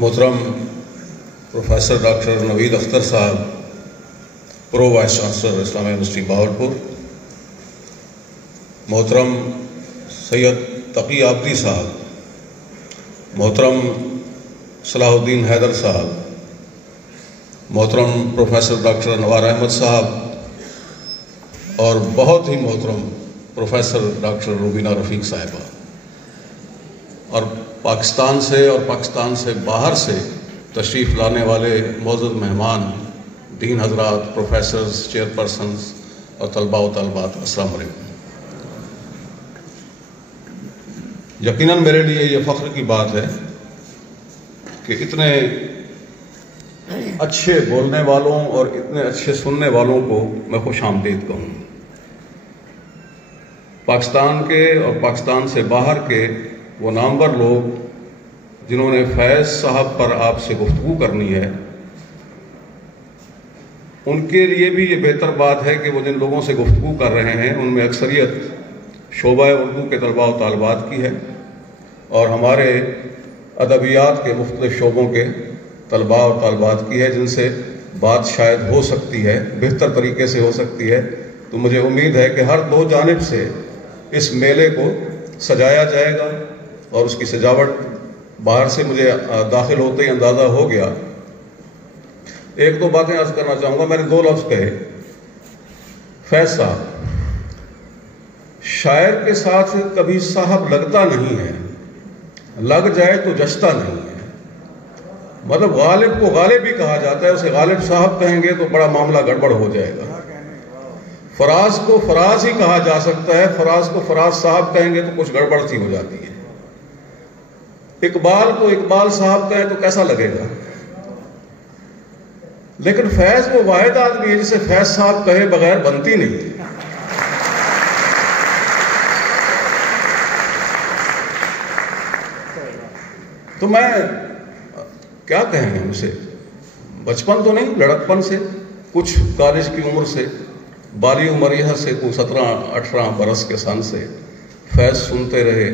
محترم professor doctor نوید اختر صاحب، pro vice chancellor اسلامیہ university Bahawalpur, محترم سید تقی عابدی صاحب، محترم صلاح الدین حیدر صاحب، محترم پروفیسر ڈاکٹر انوار احمد صاحب اور بہت ہی محترم پروفیسر ڈاکٹر روبینہ رفیق صاحبہ، اور پاکستان سے اور پاکستان سے باہر سے تشریف لانے والے معزز مہمان، دین حضرات، پروفیسرز، چیئرپرسنز اور طلباء و طالبات، السلام علیکم۔ یقیناً میرے لیے یہ فخر کی بات ہے کہ اتنے اچھے بولنے والوں اور اتنے اچھے سننے والوں کو میں خوش آمدید کہوں۔ پاکستان کے اور پاکستان سے باہر کے وہ نامور لوگ جنہوں نے فیض صاحب پر آپ سے گفتگو کرنی ہے، ان کے لیے بھی یہ بہتر بات ہے کہ وہ جن لوگوں سے گفتگو کر رہے ہیں ان میں اکثریت شعبہ اردو کے طلباء و طالبات کی ہے اور ہمارے ادبیات کے مختلف شعبوں کے طلباء اور طالبات کی ہے، جن سے بات شاید ہو سکتی ہے، بہتر طریقے سے ہو سکتی ہے۔ تو مجھے امید ہے کہ ہر دو جانب سے اس میلے کو سجایا جائے گا اور اس کی سجاوٹ باہر سے مجھے داخل ہوتے ہی اندازہ ہو گیا۔ ایک دو باتیں عرض کرنا چاہوں گا۔ میں نے دو لفظ کہے۔ فیض صاحب، شاعر کے ساتھ کبھی صاحب لگتا نہیں ہے، لگ جائے تو جچتا نہیں ہے۔ مطلب غالب کو غالب ہی کہا جاتا ہے، اسے غالب صاحب کہیں گے تو بڑا معاملہ گڑبڑ ہو جائے گا۔ فراز کو فراز ہی کہا جا سکتا ہے، فراز کو فراز صاحب کہیں گے تو کچھ گڑبڑ سی ہو جاتی ہے۔ اقبال کو اقبال صاحب کہیں تو کیسا لگے گا؟ لیکن فیض وہ واحد آدمی ہے جسے فیض صاحب کہے بغیر بنتی نہیں۔ تو میں کیا کہیں گے اسے، بچپن تو نہیں، لڑکپن سے، کچھ کالج کی عمر سے، بالی عمریہ سے، کوئی 17-18 برس کے سن سے فیض سنتے رہے،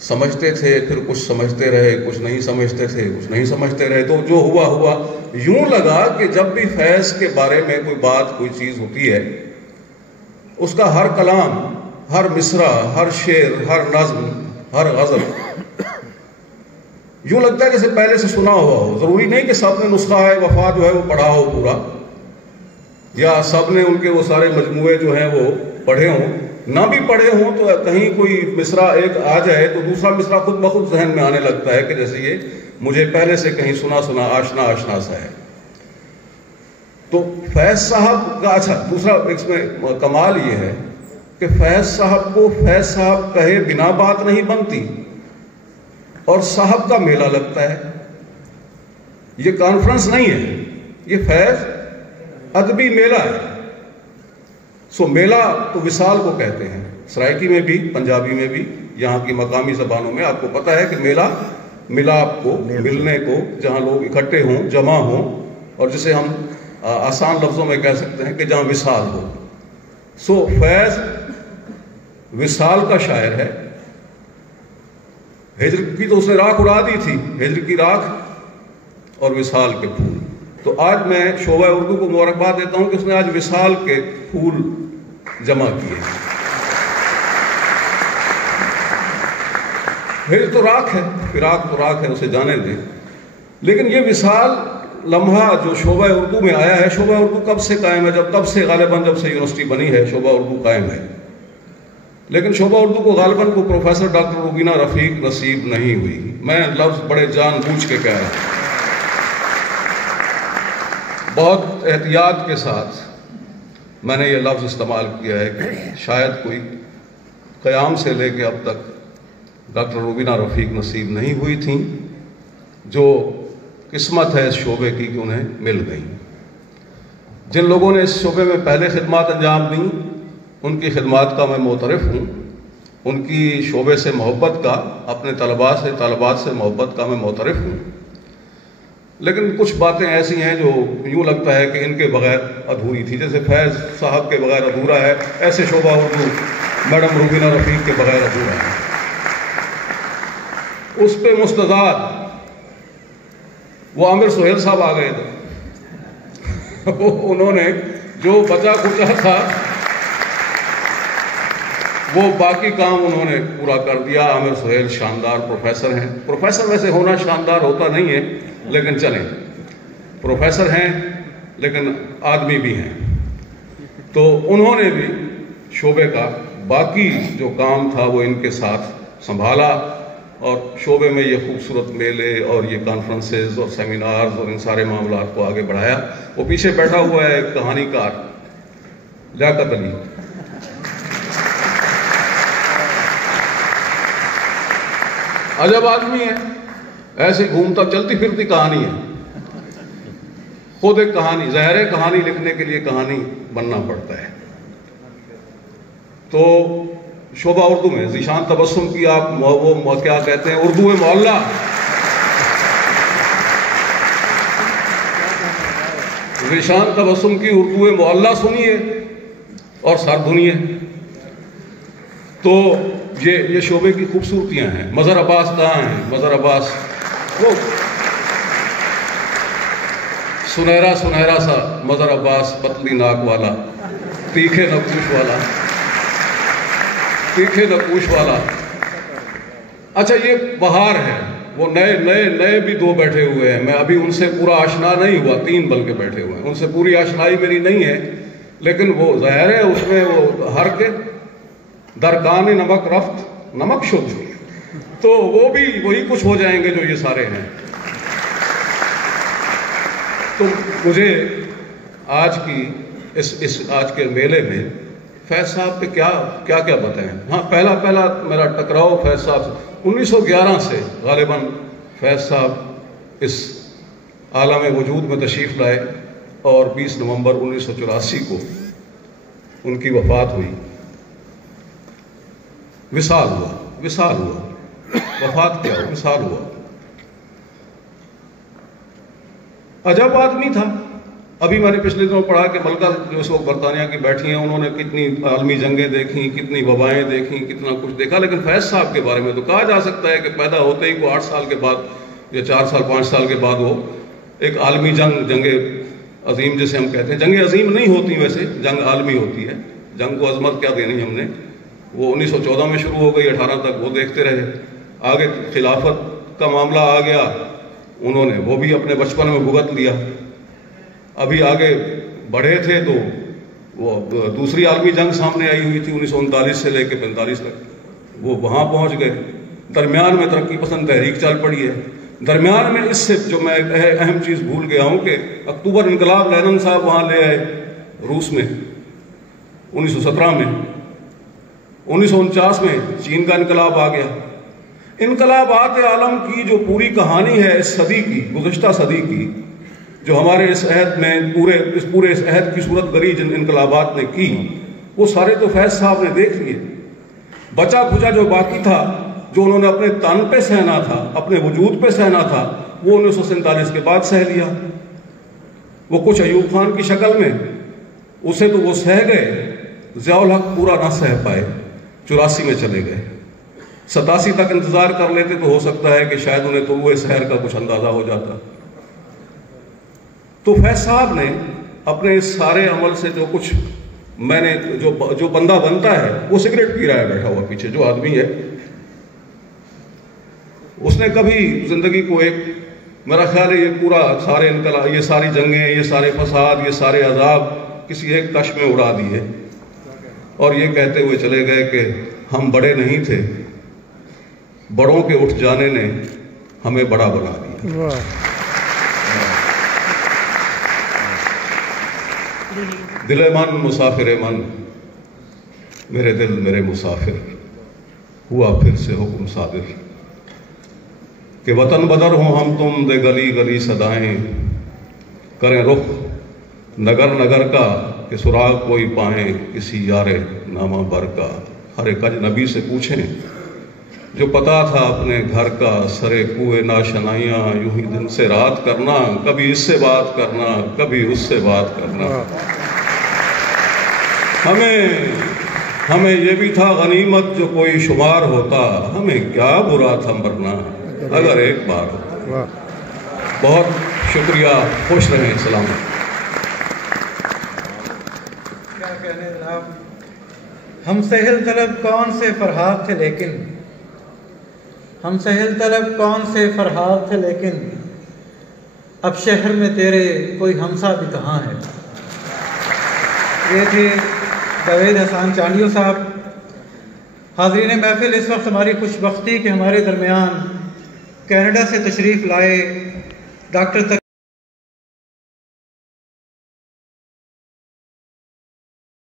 سمجھتے تھے، پھر کچھ سمجھتے رہے، کچھ نہیں سمجھتے تھے، کچھ نہیں سمجھتے رہے۔ تو جو ہوا ہوا، یوں لگا کہ جب بھی فیض کے بارے میں کوئی بات، کوئی چیز ہوتی ہے، اس کا ہر کلام، ہر مصرع، ہر شعر، ہر نظم، ہر غزل یوں لگتا ہے جیسے پہلے سے سنا ہوا ہو۔ ضروری نہیں کہ سب نے نسخہ ہے وفا جو ہے وہ پڑھا ہو پورا، یا سب نے ان کے وہ سارے مجموعے جو ہیں وہ پڑھے ہوں، نہ بھی پڑھے ہوں تو کہیں کوئی مصرع ایک آ جائے تو دوسرا مصرع خود بخود ذہن میں آنے لگتا ہے کہ جیسے یہ مجھے پہلے سے کہیں سنا سنا، آشنا آشنا سا ہے۔ تو فیض صاحب کا اچھا دوسرا اس میں کمال یہ ہے کہ فیض صاحب کو فیض صاحب کہے بنا بات نہیں بنتی، اور صاحب کا میلہ لگتا ہے۔ یہ کانفرنس نہیں ہے، یہ فیض ادبی میلہ ہے۔ سو میلہ تو وصال کو کہتے ہیں، سرائکی میں بھی، پنجابی میں بھی، یہاں کی مقامی زبانوں میں آپ کو پتہ ہے کہ میلہ ملاپ کو، ملنے کو، جہاں لوگ اکٹھے ہوں، جمع ہوں، اور جسے ہم آسان لفظوں میں کہہ سکتے ہیں کہ جہاں وصال ہو۔ سو فیض وصال کا شاعر ہے۔ ہجر کی تو اس نے راکھ اڑا دی تھی، ہجر کی راکھ اور وصال کے پھول۔ تو آج میں شعبہ اردو کو مبارکباد دیتا ہوں کہ اس نے آج وصال کے پھول جمع کیے۔ ہجر تو راکھ ہے، فراق تو راکھ ہے، اسے جانے دیں۔ لیکن یہ وصال لمحہ جو شعبہ اردو میں آیا ہے، شعبہ اردو کب سے قائم ہے؟ تب سے غالباً جب سے یونیورسٹی بنی ہے شعبہ اردو قائم ہے، لیکن شعبہ اردو کو غالباً کو پروفیسر ڈاکٹر روبینہ رفیق نصیب نہیں ہوئی۔ میں لفظ بڑے جان بوجھ کے کہہ رہا ہوں، بہت احتیاط کے ساتھ میں نے یہ لفظ استعمال کیا ہے کہ شاید کوئی قیام سے لے کے اب تک ڈاکٹر روبینہ رفیق نصیب نہیں ہوئی تھیں، جو قسمت ہے اس شعبے کی کہ انہیں مل گئی۔ جن لوگوں نے اس شعبے میں پہلے خدمات انجام دیں، ان کی خدمات کا میں معترف ہوں، ان کی شعبے سے محبت کا، اپنے طلباء سے، طالبات سے محبت کا میں معترف ہوں۔ لیکن کچھ باتیں ایسی ہیں جو یوں لگتا ہے کہ ان کے بغیر ادھوری تھی، جیسے فیض صاحب کے بغیر ادھورا ہے، ایسے شعبہ اردو میڈم روبینہ رفیق کے بغیر ادھورا ہے۔ اس پہ مستضاد وہ عامر سہیل صاحب آ گئے تھے. انہوں نے جو بچا کچا تھا وہ باقی کام انہوں نے پورا کر دیا. عامر سہیل شاندار پروفیسر ہیں. پروفیسر ویسے ہونا شاندار ہوتا نہیں ہے، لیکن چلیں، پروفیسر ہیں لیکن آدمی بھی ہیں. تو انہوں نے بھی شعبے کا باقی جو کام تھا وہ ان کے ساتھ سنبھالا، اور شعبے میں یہ خوبصورت میلے اور یہ کانفرنسز اور سیمینارز اور ان سارے معاملات کو آگے بڑھایا. وہ پیچھے بیٹھا ہوا ہے ایک کہانی کار، لیاقت علی. عجب آدمی ہے، ایسے گھومتا چلتی پھرتی کہانی ہے. خود ایک کہانی، ظاہر ہے کہانی لکھنے کے لیے کہانی بننا پڑتا ہے. تو شعبہ اردو میں ذیشان تبسم کی آپ وہ کیا کہتے ہیں، اردو معلّہ، ذیشان تبسم کی اردو معلّہ سنیے اور سر دھنیے. تو یہ شعبے کی خوبصورتیاں ہیں. مظہر عباس کہاں ہیں؟ مظہر عباس وہ سنہرا سنہرا سا مظہر عباس، پتلی ناک والا، تیکھے نقوش والا، تیکھے نقوش والا. اچھا یہ بہار ہے، وہ نئے بھی دو بیٹھے ہوئے ہیں. میں ابھی ان سے پورا آشنا نہیں ہوا، 3 بلکہ بیٹھے ہوئے ہیں. ان سے پوری آشنائی میری نہیں ہے، لیکن وہ ظاہر ہے اس میں وہ ہر کے درکان نمک رفت نمک شد، تو وہ بھی وہی کچھ ہو جائیں گے جو یہ سارے ہیں. تو مجھے آج کی اس آج کے میلے میں فیض صاحب پہ کیا بتائیں. ہاں پہلا میرا ٹکراؤ فیض صاحب سے 1911 سے غالباً فیض صاحب اس عالم وجود میں تشریف لائے، اور 20 نومبر 1984 کو ان کی وفات ہوئی. وصال ہوا وفات کیا، وصال ہوا. عجب آدمی تھا. ابھی میں نے پچھلے دنوں پڑھا کہ ملکہ جو اس وقت برطانیہ کی بیٹھی ہیں، انہوں نے کتنی عالمی جنگیں دیکھیں، کتنی وبائیں دیکھیں، کتنا کچھ دیکھا. لیکن فیض صاحب کے بارے میں تو کہا جا سکتا ہے کہ پیدا ہوتے ہی کو 8 سال کے بعد یا 4 سال 5 سال کے بعد وہ ایک عالمی جنگ عظیم جسے ہم کہتے ہیں. جنگیں عظیم نہیں ہوتی ویسے، جنگ عالمی ہوتی ہے. جنگ کو عظمت کیا دینی ہم نے. وہ 1914 میں شروع ہو گئی، 18 تک وہ دیکھتے رہے. آگے خلافت کا معاملہ آ گیا، انہوں نے وہ بھی اپنے بچپن میں بھگت لیا. ابھی آگے بڑھے تھے تو وہ دوسری عالمی جنگ سامنے آئی ہوئی تھی 1939 سے لے کے 45 تک، وہ وہاں پہنچ گئے. درمیان میں ترقی پسند تحریک چل پڑی ہے. درمیان میں اس سے جو میں ایک اہم چیز بھول گیا ہوں کہ اکتوبر انقلاب لینن صاحب وہاں لے آئے روس میں 1917 میں. 1949 میں چین کا انقلاب آ گیا. انقلابات عالم کی جو پوری کہانی ہے اس صدی کی، گزشتہ صدی کی، جو ہمارے اس عہد میں پورے اس عہد کی صورت گری جن انقلابات نے کی، وہ سارے تو فیض صاحب نے دیکھ لیے. بچا کھچا جو باقی تھا، جو انہوں نے اپنے تن پہ سہنا تھا، اپنے وجود پہ سہنا تھا، وہ 1947 کے بعد سہ لیا. وہ کچھ ایوب خان کی شکل میں، اسے تو وہ سہ گئے، ضیاء الحق پورا نہ سہ پائے، 84 میں چلے گئے. 87 تک انتظار کر لیتے تو ہو سکتا ہے کہ شاید انہیں طلوع سحر کا کچھ اندازہ ہو جاتا. تو فیض صاحب نے اپنے اس سارے عمل سے جو کچھ میں نے جو بندہ بنتا ہے، وہ سگریٹ پی رہا ہے بیٹھا ہوا پیچھے جو آدمی ہے، اس نے کبھی زندگی کو ایک، میرا خیال ہے یہ پورا سارے انقلاب، یہ ساری جنگیں، یہ سارے فساد، یہ سارے عذاب کسی ایک کش میں اڑا دیے، اور یہ کہتے ہوئے چلے گئے کہ ہم بڑے نہیں تھے، بڑوں کے اٹھ جانے نے ہمیں بڑا بنا دیا. دل من مسافر من، میرے دل میرے مسافر، ہوا پھر سے حکم صادر کہ وطن بدر ہوں ہم تم دے گلی گلی صدائیں، کریں رخ نگر نگر کا کہ سراغ کوئی پائیں کسی یار نامہ بر کا. ہر ایک اجنبی سے پوچھیں جو پتا تھا اپنے گھر کا، سرے کوئے ناشنائیاں یوں ہی دن سے رات کرنا، کبھی اس سے بات کرنا کبھی اس سے بات کرنا. ہمیں یہ بھی تھا غنیمت جو کوئی شمار ہوتا، ہمیں کیا برا تھا مرنا اگر ایک بار ہوتا. بہت شکریہ، خوش رہیں، سلامت۔ کیا کہنے جناب، ہم سہل طلب کون سے فرحات تھے لیکن، ہم سہل طلب کون سے فرحات تھے لیکن، اب شہر میں تیرے کوئی ہمسا بھی کہاں ہے۔ یہ تھے جاوید حسان چانڈیو صاحب۔ حاضرین محفل، اس وقت ہماری خوش بختی کہ ہمارے درمیان کینیڈا سے تشریف لائے ڈاکٹر